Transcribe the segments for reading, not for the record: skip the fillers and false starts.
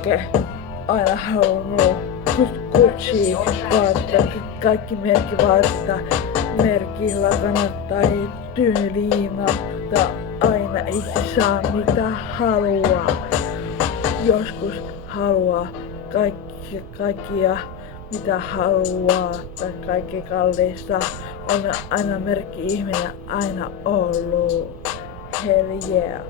Nike aina halunnut Gucci vaatteita, kaikki merkkivaatteita. Merkillä kannattaa tyyliin, mutta aina ei saa mitä haluaa. Joskus haluaa kaikkia mitä haluaa tai kaikki kallista. On aina merkki-ihminen aina ollut. Hell yeah.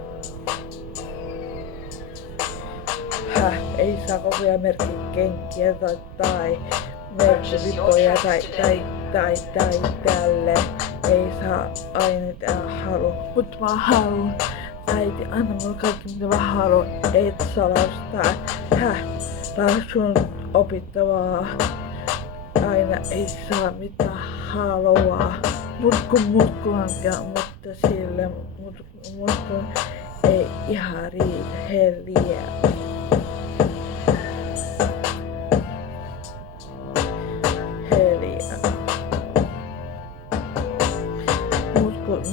Ei saa kovia merkkikenkiä tai merkkilipoja tai tälle. Ei saa aina halua. Mut mä haluun. Äiti, anna mulle kaikki mitä mä haluun. Et salastaa. Sun opittavaa. Aina ei saa mitä haluaa. Mutta sille mutkun ei ihan riitä. Hell yeah.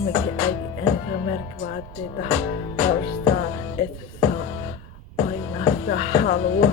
Miksi äiti en saa merkkivaatteita ostaa, et saa aina sitä halua.